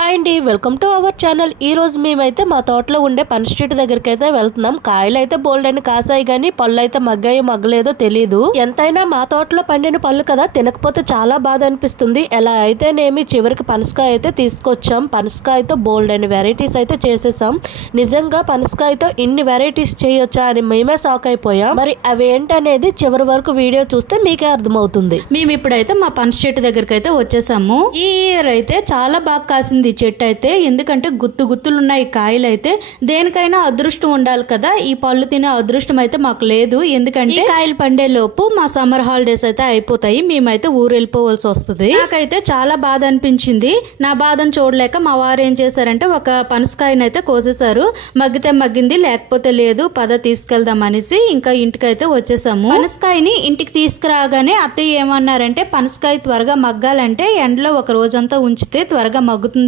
Hi అండి welcome to our channel. ఈ రోజు మేమైతే మా తోటలో ఉండే పని చెట్టు దగ్గరికి అయితే వెళ్తున్నాం. కాయలు అయితే బోల్డ్ అని కాసాయి కానీ పళ్ళు అయితే మగ్గాయో మగ్గలేదో తెలియదు ఎంతైనా మా తోటలో పండిన పళ్ళు కదా తినకపోతే చాలా బాధ అనిపిస్తుంది. ఎలా అయితేనేమి చివరికి పనసకాయ అయితే తీసుకొచ్చాం. పనసకాయతో బోల్డ్ అని వెరైటీస్ అయితే చేసేసాం. నిజంగా పనసకాయతో ఇన్ని వెరైటీస్ చేయొచ్చా అని మేమే షాక్ అయిపోయాం. మరి అవి ఏంటనేది చివరి వరకు వీడియో చూస్తే మీకే అర్థమవుతుంది. మేము ఇప్పుడైతే మా పనస చెట్టు దగ్గరికి అయితే వచ్చేసాము. ఈ ఇయర్ అయితే చాలా బాగా కాసింది ఈ చెట్టు అయితే ఎందుకంటే గుత్తు గుత్తులు ఉన్నాయి కాయలు అయితే దేనికైనా అదృష్టం ఉండాలి కదా. ఈ పళ్ళు తినే అదృష్టం అయితే మాకు లేదు. ఎందుకంటే కాయలు పండే లోపు మా సమ్మర్ హాలిడేస్ అయితే అయిపోతాయి. మేమైతే ఊరు వెళ్ళిపోవాల్సి వస్తుంది. నాకైతే చాలా బాధ అనిపించింది. నా బాధను చూడలేక మా వారు ఏం చేశారంటే ఒక పనసకాయని అయితే కోసేశారు. మగ్గితే మగ్గింది లేకపోతే లేదు పద తీసుకెళ్దాం అనేసి ఇంకా ఇంటికైతే వచ్చేసాము. పనసకాయని ఇంటికి తీసుకురాగానే అత్తయ్య ఏమన్నారంటే పనసకాయ త్వరగా మగ్గాలంటే ఎండలో ఒక రోజంతా ఉంచితే త్వరగా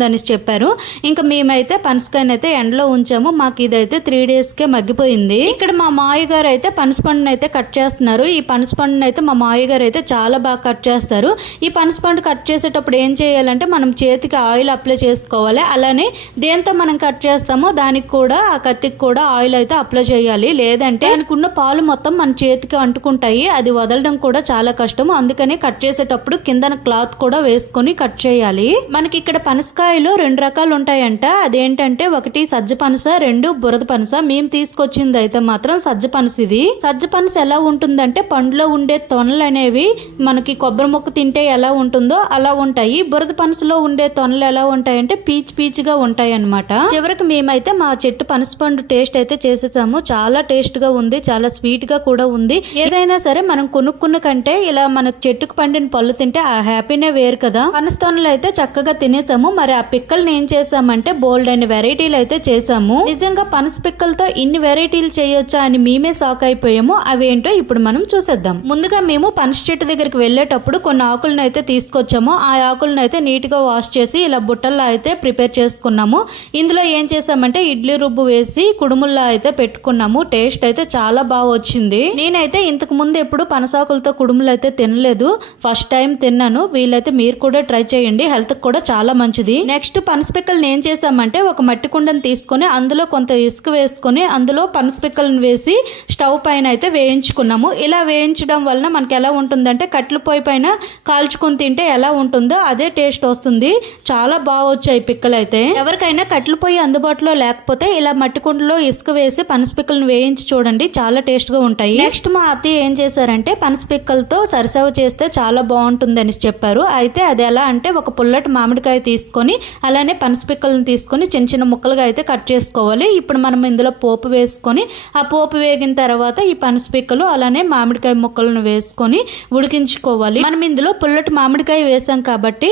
అనేసి చెప్పారు. ఇంకా మేమైతే పనసకాయని అయితే ఎండలో ఉంచాము. మాకు ఇదైతే త్రీ డేస్ కే మగ్గిపోయింది. ఇక్కడ మా మాయ గారు అయితే పనస అయితే కట్ చేస్తున్నారు. ఈ పనస అయితే మా మాయ గారు అయితే చాలా బాగా కట్ చేస్తారు. ఈ పనసపండు కట్ చేసేటప్పుడు ఏం చేయాలంటే మనం చేతికి ఆయిల్ అప్లై చేసుకోవాలి. అలానే దేంతో మనం కట్ చేస్తామో దానికి కూడా ఆ కత్తికి కూడా ఆయిల్ అయితే అప్లై చేయాలి. లేదంటే అనుకున్న పాలు మొత్తం మన చేతికి అంటుకుంటాయి. అది వదలడం కూడా చాలా కష్టం అందుకని కట్ చేసేటప్పుడు కిందన క్లాత్ కూడా వేసుకొని కట్ చేయాలి. మనకి ఇక్కడ పనసకాయ పనసకాయలు రెండు రకాలు ఉంటాయంట అదేంటంటే ఒకటి సజ్జ పనస రెండు బురద పనస. మేము తీసుకొచ్చింది అయితే మాత్రం సజ్జ పనస ఇది సజ్జ పనస ఎలా ఉంటుందంటే పండులో ఉండే తొనలు అనేవి మనకి కొబ్బరి మొక్క తింటే ఎలా ఉంటుందో అలా ఉంటాయి. బురద పనసలో ఉండే తొనలు ఎలా ఉంటాయంటే పీచ్ పీచ్గా ఉంటాయి అన్నమాట చివరికి మేమైతే మా చెట్టు పనస పండు టేస్ట్ అయితే చేసేసాము. చాలా టేస్ట్గా ఉంది చాలా స్వీట్గా కూడా ఉంది. ఏదైనా సరే మనం కొనుక్కున్న కంటే ఇలా మనకు చెట్టుకు పండిన పళ్ళు తింటే ఆ హ్యాపీనే వేరు కదా. పనస తొనలు అయితే చక్కగా తినేసాము. మరి ఆ పిక్కల్ని ఏం చేసామంటే బోల్డ్ అయిన వెరైటీలు అయితే చేసాము నిజంగా పనస పిక్కలతో ఇన్ని వెరైటీలు చేయొచ్చా అని మేమే షాక్ అయిపోయాము. అవేంటో ఇప్పుడు మనం చూసేద్దాం. ముందుగా మేము పనస చెట్టు దగ్గరికి వెళ్ళేటప్పుడు కొన్ని ఆకులను అయితే తీసుకొచ్చాము. ఆ ఆకులను అయితే నీట్గా వాష్ చేసి ఇలా బుట్టల్లో అయితే ప్రిపేర్ చేసుకున్నాము. ఇందులో ఏం చేసామంటే ఇడ్లీ రుబ్బు వేసి కుడుముల్లా అయితే పెట్టుకున్నాము. టేస్ట్ అయితే చాలా బాగా వచ్చింది. నేనైతే ఇంతకు ముందు ఎప్పుడు పనసాకులతో కుడుములు అయితే తినలేదు. ఫస్ట్ టైం తిన్నాను. వీలైతే మీరు కూడా ట్రై చేయండి. హెల్త్ కూడా చాలా మంచిది. నెక్స్ట్ పనసపిక్కలను ఏం చేసామంటే ఒక మట్టి కుండను తీసుకొని అందులో కొంత ఇసుక వేసుకొని అందులో పనస పిక్కలను వేసి స్టవ్ పైన అయితే వేయించుకున్నాము. ఇలా వేయించడం వలన మనకి ఎలా ఉంటుందంటే కట్టెల పొయ్యి పైన కాల్చుకొని తింటే ఎలా ఉంటుందో అదే టేస్ట్ వస్తుంది. చాలా బాగా వచ్చాయి పిక్కలు అయితే ఎవరికైనా కట్టెల పొయ్యి అందుబాటులో లేకపోతే ఇలా మట్టి కుండలో ఇసుక వేసి పనస పిక్కలను వేయించి చూడండి. చాలా టేస్ట్గా ఉంటాయి. నెక్స్ట్ మా అత్తయ్య ఏం చేశారంటే పనస పిక్కలతో సరిసవ చేస్తే చాలా బాగుంటుంది అని చెప్పారు. అయితే అది ఎలా అంటే ఒక పుల్లటి మామిడికాయ తీసుకొని అలానే పనస పిక్కలను తీసుకొని చిన్న చిన్న ముక్కలుగా అయితే కట్ చేసుకోవాలి. ఇప్పుడు మనం ఇందులో పోపు వేసుకొని ఆ పోపు వేగిన తర్వాత ఈ పనస పిక్కలు అలానే మామిడికాయ ముక్కలను వేసుకొని ఉడికించుకోవాలి. మనం ఇందులో పుల్లటి మామిడికాయ వేసాం కాబట్టి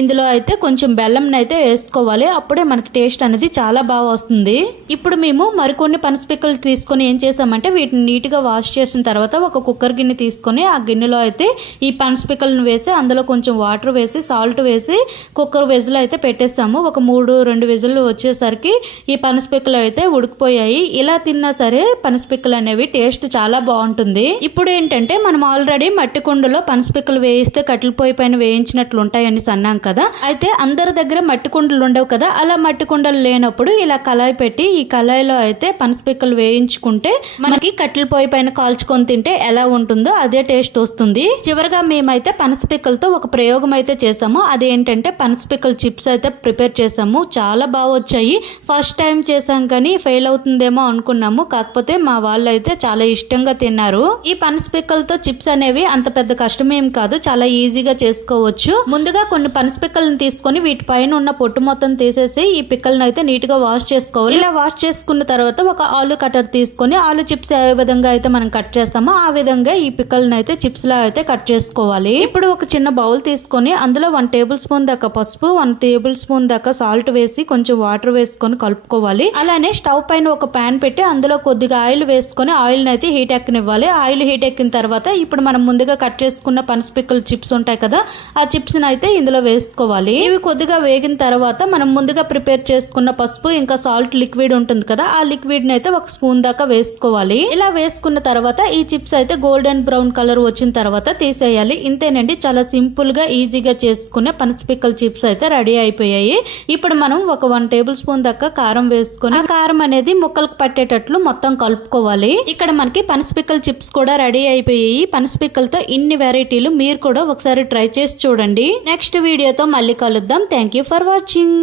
ఇందులో అయితే కొంచెం బెల్లం అయితే వేసుకోవాలి. అప్పుడే మనకి టేస్ట్ అనేది చాలా బాగా వస్తుంది. ఇప్పుడు మేము మరికొన్ని పనస పిక్కలు తీసుకొని ఏం చేసామంటే వీటిని నీట్గా వాష్ చేసిన తర్వాత ఒక కుక్కర్ గిన్నె తీసుకొని ఆ గిన్నెలో అయితే ఈ పనస పిక్కలను వేసి అందులో కొంచెం వాటర్ వేసి సాల్ట్ వేసి కుక్కర్ విజిల్ అయితే పెట్టేస్తాము. ఒక మూడు రెండు విజులు వచ్చేసరికి ఈ పనస పిక్కలు అయితే ఉడికిపోయాయి. ఇలా తిన్నా సరే పనస పిక్కలు అనేవి టేస్ట్ చాలా బాగుంటుంది. ఇప్పుడు ఏంటంటే మనం ఆల్రెడీ మట్టి కుండలో పనస పిక్కలు వేయిస్తే కట్టెల పొయ్యి పైన వేయించినట్లు ఉంటాయని అన్నాం కదా. అయితే అందరి దగ్గర మట్టి కుండలు ఉండవు కదా. అలా మట్టి కుండలు లేనప్పుడు ఇలా కళాయి పెట్టి ఈ కళాయిలో అయితే పనస పిక్కలు వేయించుకుంటే మనకి కట్టెల పొయ్యి పైన కాల్చుకొని తింటే ఎలా ఉంటుందో అదే టేస్ట్ వస్తుంది. చివరిగా మేమైతే పనస పిక్కలతో ఒక ప్రయోగం అయితే చేసాము. అదేంటంటే పనసపిక్కల చిప్స్ అయితే ప్రిపేర్ చేసాము చాలా బాగా వచ్చాయి. ఫస్ట్ టైం చేసాం కానీ ఫెయిల్ అవుతుందేమో అనుకున్నాము. కాకపోతే మా వాళ్ళు అయితే చాలా ఇష్టంగా తిన్నారు. ఈ పనస పిక్కలతో చిప్స్ అనేవి అంత పెద్ద కష్టమేం కాదు. చాలా ఈజీగా చేసుకోవచ్చు. ముందుగా కొన్ని పనస పిక్కలను తీసుకొని వీటి పైన ఉన్న పొట్టు మొత్తం తీసేసి ఈ పిక్కలను అయితే నీట్గా వాష్ చేసుకోవాలి. ఇలా వాష్ చేసుకున్న తర్వాత ఒక ఆలు కటర్ తీసుకొని ఆలు చిప్స్ ఏ విధంగా అయితే మనం కట్ చేస్తామో ఆ విధంగా ఈ పిక్కలను అయితే చిప్స్ లా అయితే కట్ చేసుకోవాలి. ఇప్పుడు ఒక చిన్న బౌల్ తీసుకొని అందులో వన్ టేబుల్ స్పూన్ దాకా పసుపు వన్ టేబుల్ స్పూన్ దాకా సాల్ట్ వేసి కొంచెం వాటర్ వేసుకొని కలుపుకోవాలి. అలానే స్టవ్ పైన ఒక ప్యాన్ పెట్టి అందులో కొద్దిగా ఆయిల్ వేసుకొని ఆయిల్ అయితే హీట్ ఎక్కనివ్వాలి. ఆయిల్ హీట్ ఎక్కిన తర్వాత ఇప్పుడు మనం ముందుగా కట్ చేసుకున్న పనస చిప్స్ ఉంటాయి కదా ఆ చిప్స్ అయితే ఇందులో వేసుకోవాలి. ఇవి కొద్దిగా వేగిన తర్వాత మనం ముందుగా ప్రిపేర్ చేసుకున్న పసుపు ఇంకా సాల్ట్ లిక్విడ్ ఉంటుంది కదా ఆ లిక్విడ్ని అయితే ఒక స్పూన్ దాకా వేసుకోవాలి. ఇలా వేసుకున్న తర్వాత ఈ చిప్స్ అయితే గోల్డెన్ బ్రౌన్ కలర్ వచ్చిన తర్వాత తీసేయాలి. ఇంతేనండి చాలా సింపుల్గా ఈజీగా చేసుకునే పనస చిప్స్ అయితే రెడీ అయిపోయి అయిపోయాయి. ఇప్పుడు మనం ఒక వన్ టేబుల్ స్పూన్ దాకా కారం వేసుకొని కారం అనేది ముక్కలకు పట్టేటట్లు మొత్తం కలుపుకోవాలి. ఇక్కడ మనకి పనసపిక్కల చిప్స్ కూడా రెడీ అయిపోయాయి. పనసపిక్కలతో ఇన్ని వెరైటీలు మీరు కూడా ఒకసారి ట్రై చేసి చూడండి. నెక్స్ట్ వీడియోతో మళ్ళీ కలుద్దాం. Thank you for watching